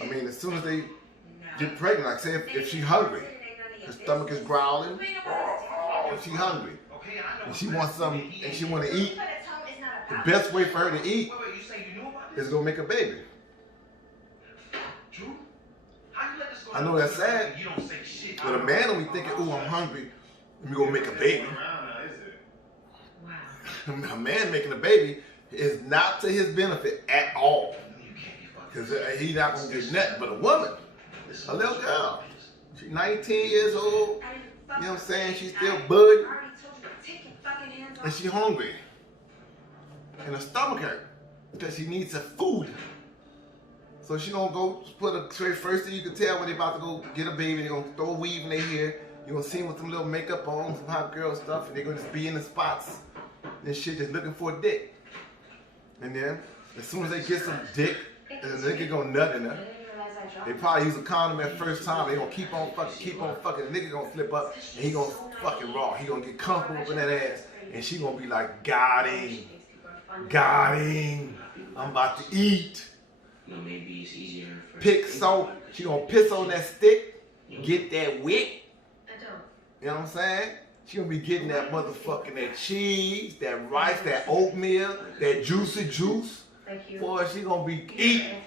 I mean, as soon as they get pregnant, like say if she's hungry, her stomach is growling, if she's hungry, and she wants something, and she want to eat, the best way for her to eat is go make a baby. I know that's sad, but a man don't be thinking, "Ooh, I'm hungry. Let me go make a baby." A man making a baby is not to his benefit at all, because he's not gonna get nothing. But a woman, a little girl, she's 19 years old. You know what I'm saying? She's still bugging, and she's hungry, and her stomach hurt because she needs some food. So she gonna go put a tray. First thing you can tell when they about to go get a baby, they gonna throw a weave in their hair. You gonna see them with some little makeup on, some hot girl stuff, and they gonna just be in the spots and shit, just looking for a dick. And then as soon as they get some dick, and the nigga gonna nut in her. They probably use a condom at first time. They gonna keep on fucking. The nigga gonna flip up, and he gonna fucking raw. He gonna get comfortable up in that ass, and she gonna be like, "Got him, got him. I'm about to eat." Maybe it's easier for Pick soap. She gonna piss on that stick, get that wick. You know what I'm saying? She gonna be getting that motherfucking that cheese, that rice, that oatmeal, that juicy juice. Boy, she gonna be eating.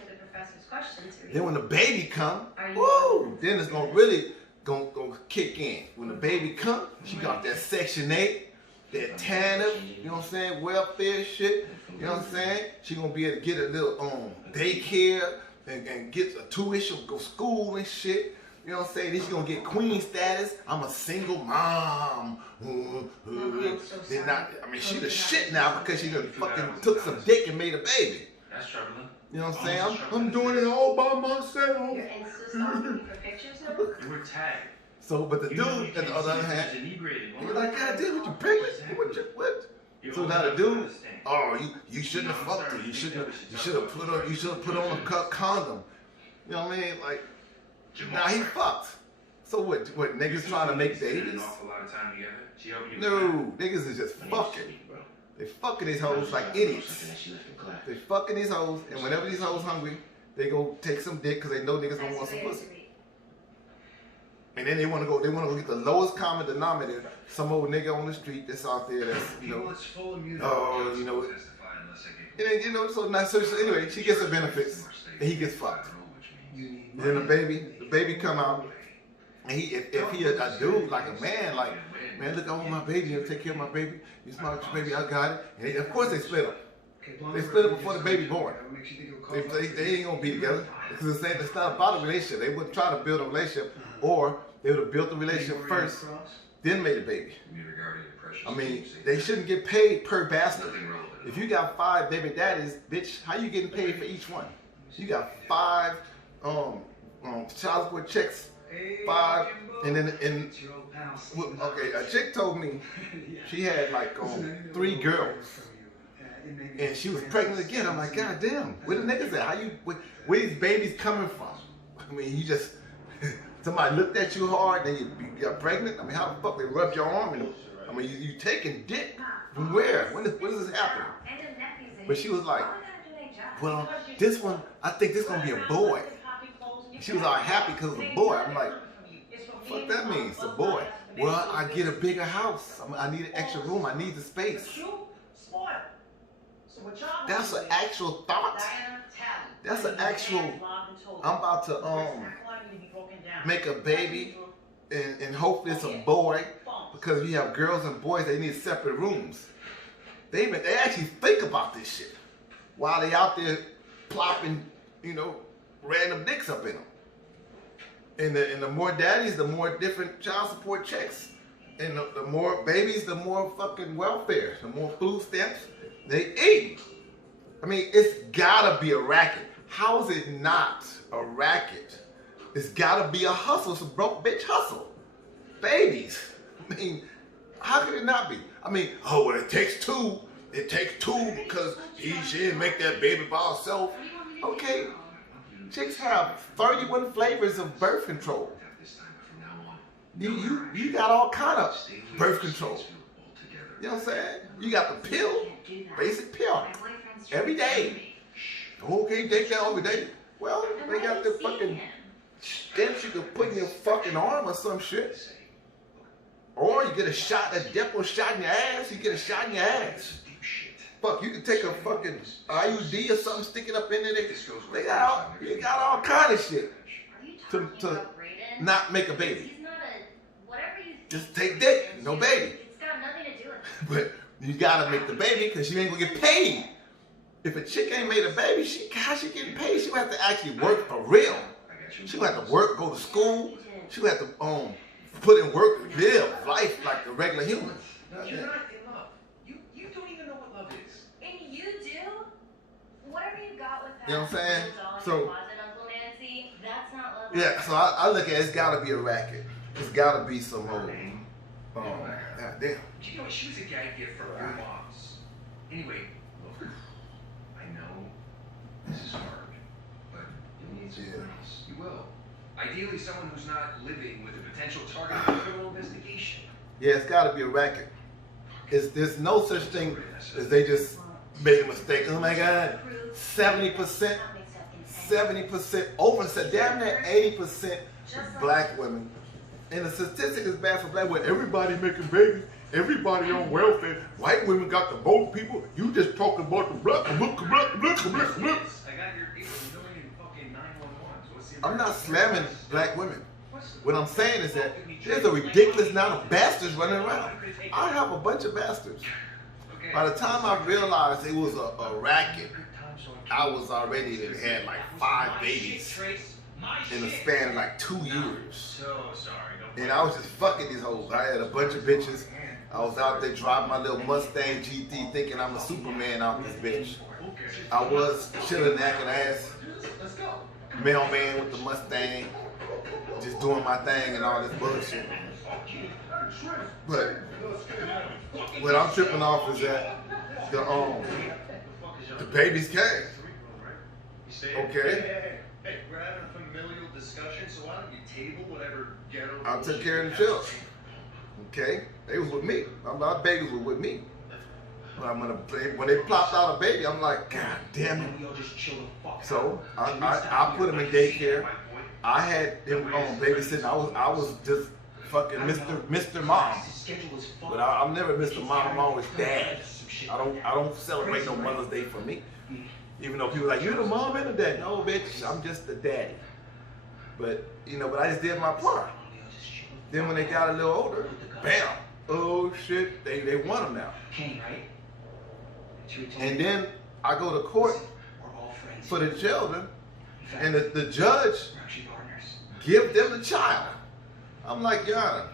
Then when the baby come, woo, then it's gonna really gonna kick in. When the baby come, she got that Section 8, that TANF, you know what I'm saying, welfare shit. You know what I'm saying? She gonna be able to get a little daycare and get a tuition, go school and shit. You know what I'm saying? Then she gonna get queen status. I'm a single mom. Then not, I mean, she the shit now because she done fucking took some dick and made a baby. That's troubling. You know what I'm saying? I'm doing it all by myself. You were tagged. So, but the dude, on the other hand, he's like, "God damn, what you pregnant? What? So now the dude, oh, you shouldn't have fucked her. You should have put on a condom. You know what I mean? Like, now he fucked. So what niggas trying to make babies? No, niggas is just fucking. They fucking these hoes like idiots. They fucking these hoes, and whenever these hoes hungry, they go take some dick because they know niggas don't want some pussy. And then they want to go get the lowest common denominator, some old nigga on the street that's out there that's, you know, oh, you know, so anyway, she gets the benefits, and he gets fucked. Then the baby come out, and if he a dude, like a man, like, "Man, look, I want my baby, you take care of my baby, you smart your baby, I got it." And of course they split up. They split up before the baby born. They ain't gonna be together because it's not about a relationship. They wouldn't try to build a relationship, or they would have built the relationship first, then made a baby. I mean, they shouldn't get paid per bastard. If you got 5 baby daddies, bitch, how you getting paid for each one? You got 5 child support checks, 5, and then okay, a chick told me she had like 3 girls. And she was pregnant again. I'm like, "God damn, where the niggas at? Where these babies coming from?" I mean, you just, somebody looked at you hard, then you got pregnant. I mean, how the fuck they rubbed your arm? I mean, you taking dick from where? When does this happen? But she was like, "Well, this one, I think this gonna be a boy." She was all happy because it's a boy. I'm like, fuck that means, it's a boy. Well, I get a bigger house. I need an extra room. I need the space. That's an actual thought. That's an actual, I'm about to make a baby and hopefully it's a boy, because you have girls and boys, they need separate rooms. They actually think about this shit while they out there plopping, you know, random dicks up in them. And the more daddies, the more different child support checks. And the more babies, the more fucking welfare, the more food stamps they eat. I mean, it's gotta be a racket. How is it not a racket? It's gotta be a hustle. It's a broke bitch hustle. Babies. I mean, how could it not be? I mean, oh, well, it takes 2. It takes 2 because she didn't make that baby by herself. Okay. Chicks have 31 flavors of birth control. You got all kind of birth control. You know what I'm saying? You got the pill, basic pill, every day. Okay, take that every day. Well, they got the fucking stents you can put in your fucking arm or some shit. Or you get a shot, a depot shot in your ass, you get a shot in your ass. Fuck, you can take a fucking IUD or something, stick it up in there. They got all kind of shit to not make a baby. Just take dick, no baby. It's got nothing to do with it. But you gotta make the baby because you ain't gonna get paid. If a chick ain't made a baby, how she getting paid? She gonna have to actually work for real. She gonna have to work, go to school. She gonna have to put in work, live life like a regular human. You're not in love. You don't even know what love is. And you do? Whatever you got with that You know what I'm saying? doll in So- your closet, Uncle Nancy, that's not love. Yeah, so I look at it, it's gotta be a racket. It's gotta be some old. Goddamn. You know, she was a gag gift for your moms. Anyway, look, I know this is hard, but you'll need some friends. You will. Ideally, someone who's not living with a potential target of a criminal investigation. Yeah, it's gotta be a racket. There's no such thing as they just made a mistake. Oh my God, 70%, over, damn near 80% black women. And the statistic is bad for black women. Everybody making babies. Everybody on welfare. White women got the bold people. You just talking about the black. I got your 8 million fucking 911s. What's the I'm not slamming black women. What I'm saying is that there's a ridiculous amount of bastards running around. I have a bunch of bastards. By the time I realized it was a racket, I was already had like 5 babies in the span of like 2 years. So sorry. And I was just fucking these hoes. I had a bunch of bitches. I was out there driving my little Mustang GT thinking I'm a Superman out this bitch. I was chilling, acting ass, mailman with the Mustang, just doing my thing and all this bullshit. But what I'm tripping off is that the babies came. Okay. Hey, we're having a familial discussion, so why don't you table whatever ghetto... I took care of the children. Okay? They was with me. My babies were with me. When they plopped out a baby, I'm like, God damn it. So I put them in daycare. I had them babysitting. I was just fucking Mr. Mom. But I'm never Mr. Mom. I'm always Dad. I don't celebrate no Mother's Day for me. Even though people are like, you're the mom and the dad. No, bitch, I'm just the daddy. But, but I just did my part. Then when they got a little older, bam, oh shit, they want them now. And then I go to court for the children, and the judge give them the child. I'm like, Your Honor,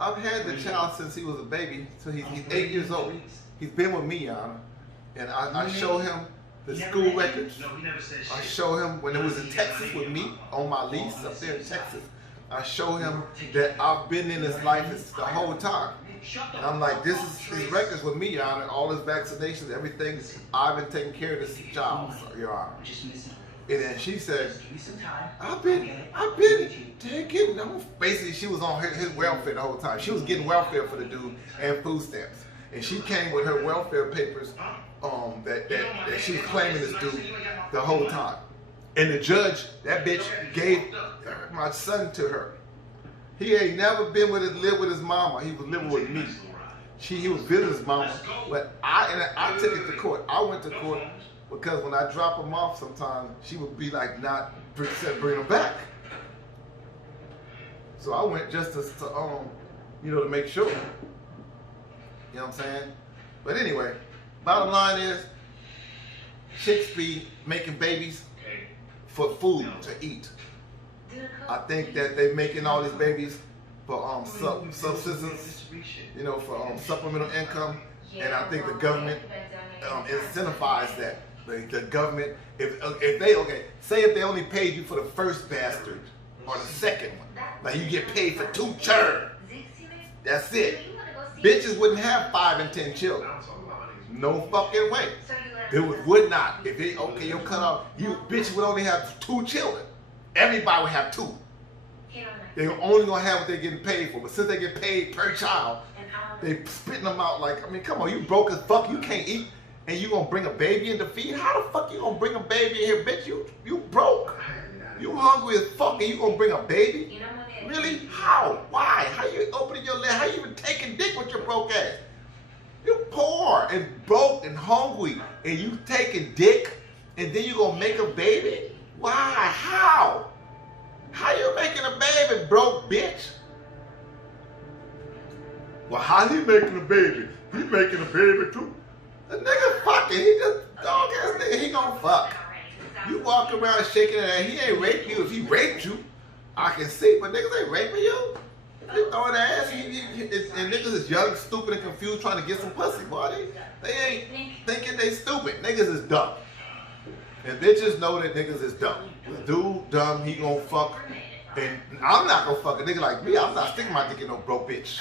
I've had the child since he was a baby, so he's 8 years old. He's been with me, Your Honor. And I show him the school records. I show him when it was in Texas with me on my lease up there in Texas. I show him that I've been in his life the whole time. And I'm like, this is his records with me, Your Honor. All his vaccinations, everything. I've been taking care of this child, Your Honor. And then she said, I've been taking. Basically, she was on his welfare the whole time. She was getting welfare for the dude and food stamps. And she came with her welfare papers that she was claiming this dude the whole time. And the judge, that bitch, gave my son to her. He ain't never been lived with his mama. He was living with me. He was visiting his mama. But I took it to court. I went to court because when I drop him off sometimes, she would be like, not bring him back. So I went just to make sure. You know what I'm saying? But anyway, bottom line is, chicks be making babies for food to eat. I think that they making all these babies for subsistence, for supplemental income, and I think the government incentivizes that. The government, if they only paid you for the first bastard or the second one, like you get paid for 2 children. That's it. Bitches wouldn't have 5 and 10 children. No fucking way. It would not. If you'll cut off, you bitch would only have 2 children. Everybody would have 2. They're only gonna have what they're getting paid for. But since they get paid per child, they spitting them out like, come on, you broke as fuck. You can't eat. and you gonna bring a baby in to feed? How the fuck you gonna bring a baby in here, bitch? You broke. You hungry as fuck and you gonna bring a baby? You know what it Really? How? Why? How you opening your leg? How you even taking dick with your broke ass? You poor and broke and hungry and you taking dick and then you gonna make a baby? Why? How? How you making a baby, broke bitch? Well, how he making a baby? He making a baby too. The nigga fucking, he just dog ass nigga, he gonna fuck. You walk around shaking it, he ain't rape you. If he raped you, I can see, but niggas ain't raping you. They throwing the ass, and niggas is young, stupid, and confused trying to get some pussy, boy. They ain't thinking they stupid. Niggas is dumb. And bitches know that niggas is dumb. Dude dumb, he gonna fuck. And I'm not gonna fuck a nigga like me. I'm not sticking my dick in no broke bitch.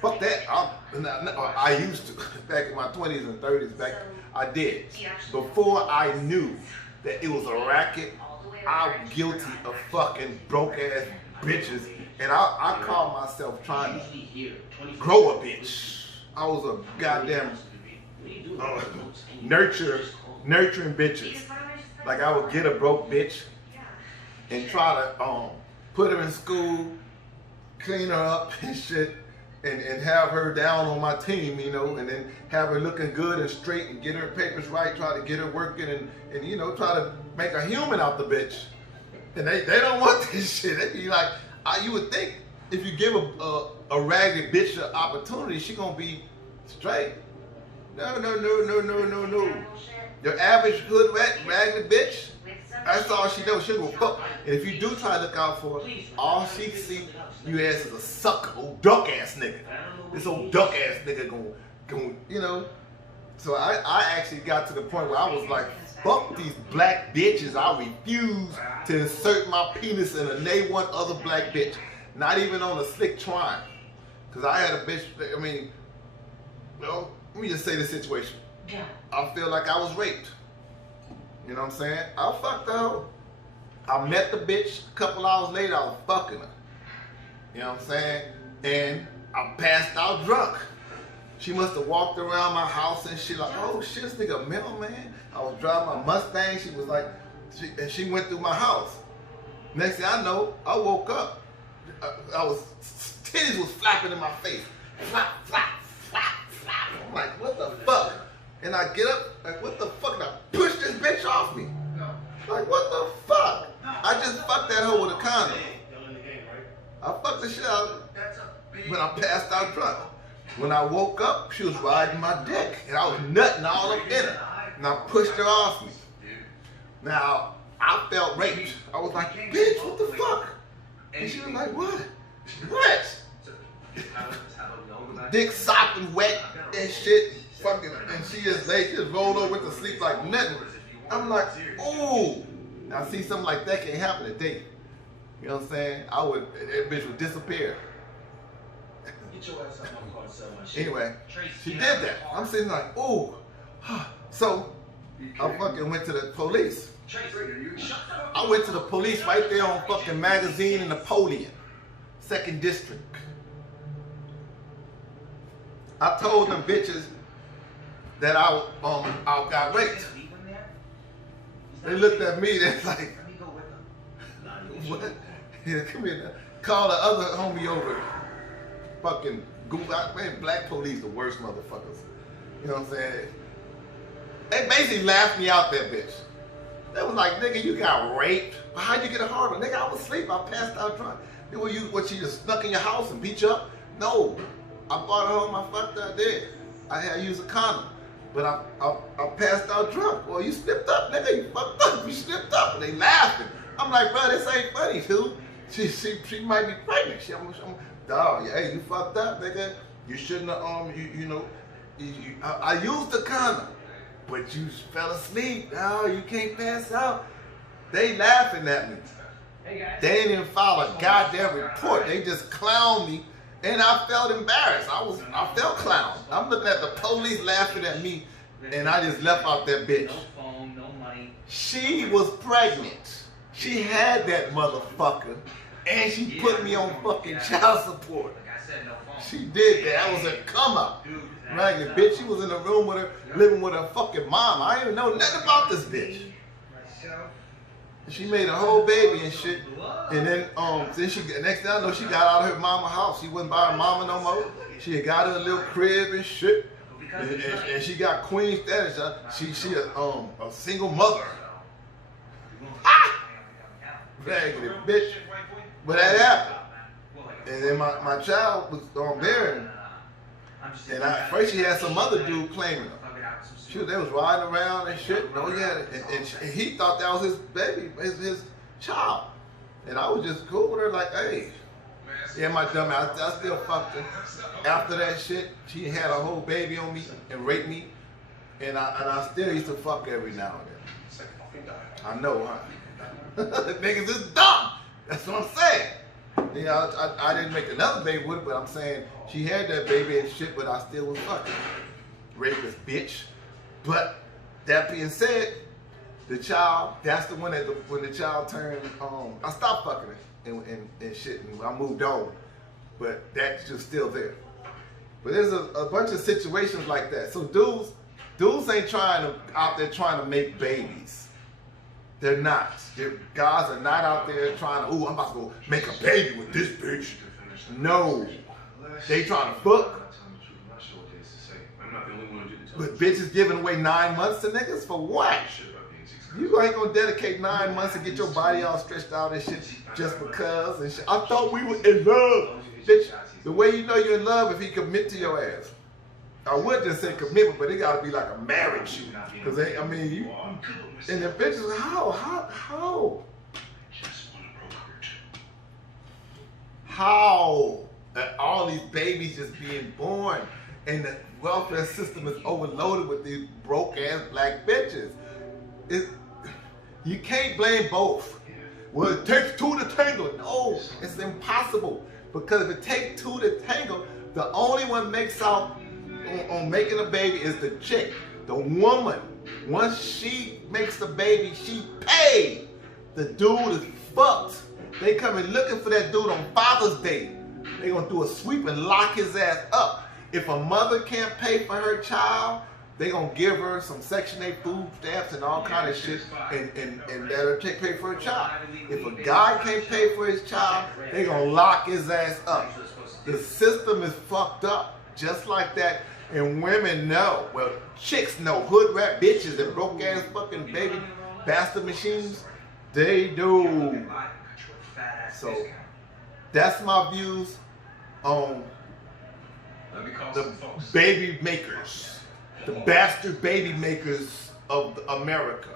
Fuck that. I used to. Back in my 20s and 30s, I did. Before I knew that it was a racket, I was guilty of fucking broke ass bitches. And I call myself trying to grow a bitch. I was a goddamn nurturing bitches. Like I would get a broke bitch and try to put her in school, clean her up and shit, and have her down on my team, you know, and then have her looking good and straight and get her papers right, try to get her working and you know, try to make a human out the bitch. And they don't want this shit. They be like, you would think if you give a ragged bitch an opportunity, she gonna be straight. No. Your average hood ragged bitch, that's all she knows. She'll go fuck. And if you do try to look out for her, all she see you as is a sucker, old duck ass nigga. This old duck ass nigga going, you know. So I actually got to the point where I was like, fuck these black bitches. I refuse to insert my penis in a nay one other black bitch. Not even on a slick twine. Because I had a bitch, I mean, well, let me just say the situation. I feel like I was raped. You know what I'm saying? I fucked the hoe. I met the bitch. A couple hours later, I was fucking her. You know what I'm saying? And I passed out drunk. She must have walked around my house and shit like, oh shit, this nigga mental, man. I was driving my Mustang. She was like, and she went through my house. Next thing I know, I woke up. Titties was flapping in my face. Flap, flap, flap, flap. I'm like, what the fuck? And I get up, like, what the fuck? And I push this bitch off me. Like, what the fuck? I just fucked that hoe with a condom. I fucked the shit out when I passed out drunk. When I woke up, she was riding my dick. And I was nutting all up in her. And I pushed her off me. Now, I felt raped. I was like, bitch, what the fuck? And she was like, what? What? Dick sopping wet and shit. Fucking, and she just rolled over to sleep like nothing. I'm like, ooh. Now see, something like that can't happen today. You know what I'm saying? That bitch would disappear. Anyway, she did that. I'm sitting like, ooh. So, I fucking went to the police. I went to the police right there on fucking Magazine and Napoleon, 2nd District. I told them bitches that I got raped. They looked at me, they're like, what? Yeah, come here now. Call the other homie over. Fucking Google, man, black police the worst motherfuckers. You know what I'm saying? They basically laughed me out that bitch. They was like, nigga, you got raped. How'd you get a hard one? Nigga, I was asleep. I passed out drunk. What, she just snuck in your house and beat you up? No. I brought her home. I fucked her. I did. I had to use a condom. But I passed out drunk. Well, you slipped up, nigga. You fucked up. You slipped up. And they laughing. I'm like, bro, this ain't funny, dude. She might be pregnant. Dog, hey, you fucked up, nigga. You shouldn't have, I used the condom. But you fell asleep. Oh, you can't pass out. They laughing at me. Hey guys. They didn't even file a goddamn report. They just clowned me, and I felt embarrassed. I felt clowned. I'm looking at the police laughing at me, and I just left out that bitch. No phone, no money. She was pregnant. She had that motherfucker, And she put me on fucking child support. Like I said, no phone. She did that. That was her come up. Raggedy bitch. She was in the room with her, living with her fucking mom. I didn't even know nothing about this bitch. She made a whole baby and shit. And then she next thing I know, she got out of her mama house. She wasn't by her mama no more. She had got her a little crib and shit. And she got queen status. She a single mother. Raggedy bitch. But that happened. And then my child was there. And at first she had some other dude claiming her. They was riding around and shit. No, he had it. And he thought that was his baby, his child. And I was just cool with her, like, hey. Yeah, my dumb ass, I still fucked her. After that shit, she had a whole baby on me and raped me. And I still used to fuck every now and then. I know, huh? Niggas is dumb. That's what I'm saying. Yeah, I didn't make another baby with her, but I'm saying she had that baby and shit, but I still was fucking. Rapist bitch. But that being said, the child, that's the one that when the child turned, I stopped fucking her and shit, and I moved on. But that's just still there. But there's a bunch of situations like that. So dudes ain't out there trying to make babies. They're not. Guys are not out there trying to, I'm about to go make a baby with this bitch. No. They trying to fuck. But bitches giving away 9 months to niggas for what? You ain't gonna dedicate 9 months and get your body all stretched out and shit just because and shit. I thought we were in love. Bitch, the way you know you're in love if he commit to your ass. I would just say commitment, but it gotta be like a marriage. Cause I mean, you and the bitches, how? How? All these babies just being born and the welfare system is overloaded with these broke ass black bitches. You can't blame both. Well, it takes two to tango. No, it's impossible. Because if it takes two to tango, the only one makes out on making a baby is the chick, the woman. Once she makes the baby, she paid. The dude is fucked. They coming looking for that dude on Father's Day. They gonna do a sweep and lock his ass up. If a mother can't pay for her child, they gonna give her some Section 8 food stamps and all kind of shit and let her pay for her child. If a guy can't pay for his child, they gonna lock his ass up. The system is fucked up just like that. And women know, well, chicks know, hood rat bitches and broke ass fucking baby bastard machines, they do. So that's my views on the baby makers, the bastard baby makers of America,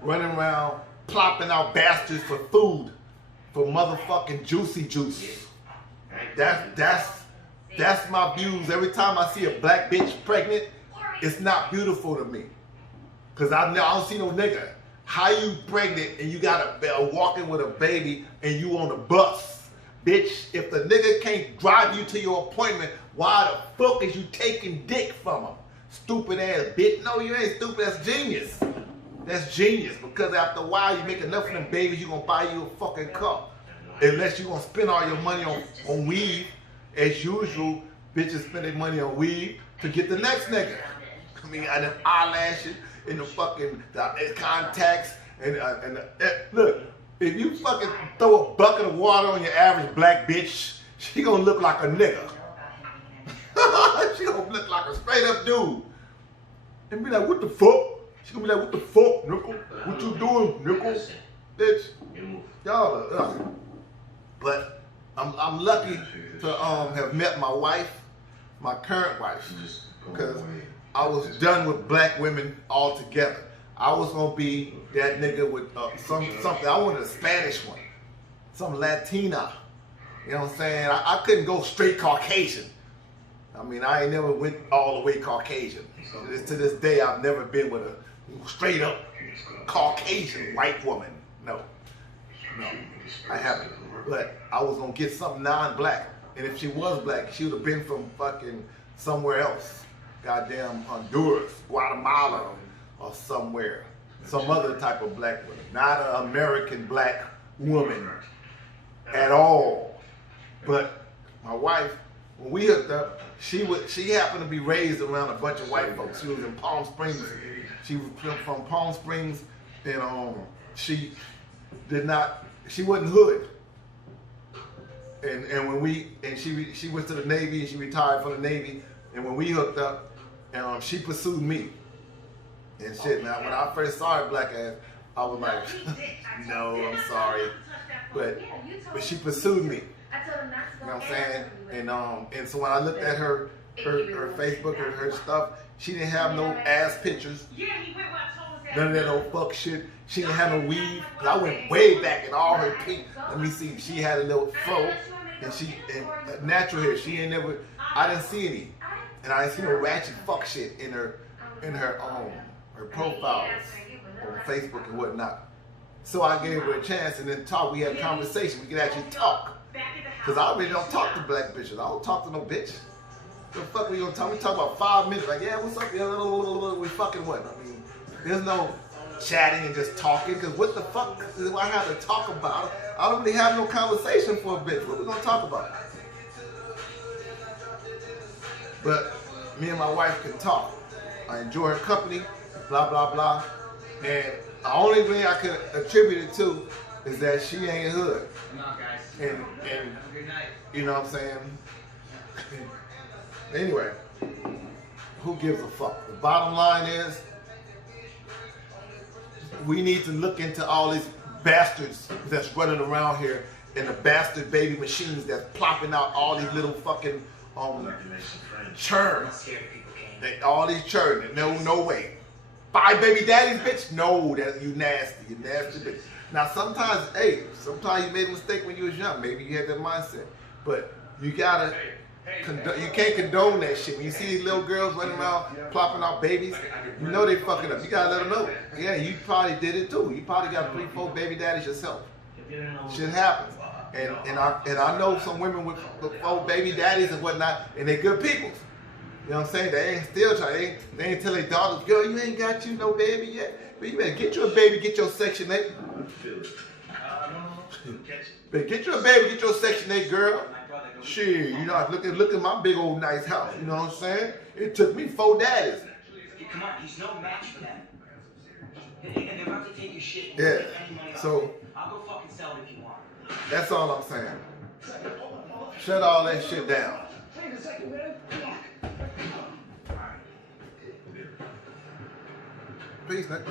running around plopping out bastards for food, for motherfucking juicy juice. That's my views. Every time I see a black bitch pregnant, it's not beautiful to me. Cause I don't see no nigga. How you pregnant and you got walking with a baby and you on a bus? Bitch, if the nigga can't drive you to your appointment, why the fuck is you taking dick from him? Stupid ass bitch. No, you ain't stupid, that's genius. That's genius. Because after a while you make enough of them babies, you gonna buy you a fucking car. Unless you gonna spend all your money on weed. As usual, bitches spend their money on weed to get the next nigga. I mean, and the eyelashes and the fucking contacts and look, if you fucking throw a bucket of water on your average black bitch, she gonna look like a nigga. She gonna look like a straight up dude. And be like, what the fuck? She gonna be like, what the fuck, nickel? What you doing, nickel? Bitch, y'all are But I'm lucky to have met my wife, my current wife, because I was done with black women altogether. I was gonna be that nigga with something. I wanted a Spanish one, some Latina. You know what I'm saying? I couldn't go straight Caucasian. I mean, I ain't never went all the way Caucasian. To this day, I've never been with a straight up Caucasian white woman. No, I haven't. But I was gonna get something non-black. And if she was black, she would have been from fucking somewhere else. Goddamn Honduras, Guatemala, or somewhere. Some other type of black woman. Not an American black woman. at all. But my wife, when we hooked up, she happened to be raised around a bunch of white folks. She was in Palm Springs. She was from Palm Springs, and she wasn't hood. And when she went to the Navy and she retired from the Navy, and when we hooked up, she pursued me and shit. Now when I first saw her black ass, I was like, no, I'm sorry, but she pursued me. You know what I'm saying? And so when I looked at her Facebook and her stuff, she didn't have no ass pictures. None of that old fuck shit. She didn't have no weave. I went way back in all her pink. Let me see. She had a little fro, and natural hair. She ain't never. I didn't see any, and I didn't see no ratchet fuck shit in her profiles on Facebook and whatnot. So I gave her a chance, and then we had a conversation. We could actually talk. Cause I really don't talk to black bitches. I don't talk to no bitch. The fuck we gonna talk? We talk about 5 minutes. Like, yeah, what's up? Yeah, we fucking what? I mean, there's no chatting and just talking. Cause what the fuck do I have to talk about? I don't really have no conversation for a bitch. What we gonna talk about? But me and my wife can talk. I enjoy her company. Blah blah blah. And the only thing I could attribute it to is that she ain't hood. And you know what I'm saying? Anyway, who gives a fuck? The bottom line is, we need to look into all these bastards that's running around here and the bastard baby machines that's plopping out all these little fucking churn. All these churn. No way. 5 baby daddies, bitch? No, that you nasty. You nasty bitch. Now sometimes you made a mistake when you was young. Maybe you had that mindset. But you gotta, you can't condone that shit. When you see these little girls running around plopping out babies, you know they fucking up. You gotta let them know. Yeah, you probably did it too. You probably got 3, 4 baby daddies yourself. Shit happens. And I know some women with 4 baby daddies and whatnot, and they good people. You know what I'm saying? They ain't still trying. They ain't tell their daughters, girl, you ain't got you no baby yet. But you better get you a baby, get your Section 8. But get you a baby, get your Section 8, girl. Shit, you know, look at my big old nice house. You know what I'm saying? It took me 4 daddies. Come on, he's no match for that. And they're about to take your shit. Yeah. So I'll go fucking sell it if you want. That's all I'm saying. Shut all that shit down. Wait a second, man. Come on. Peace, man.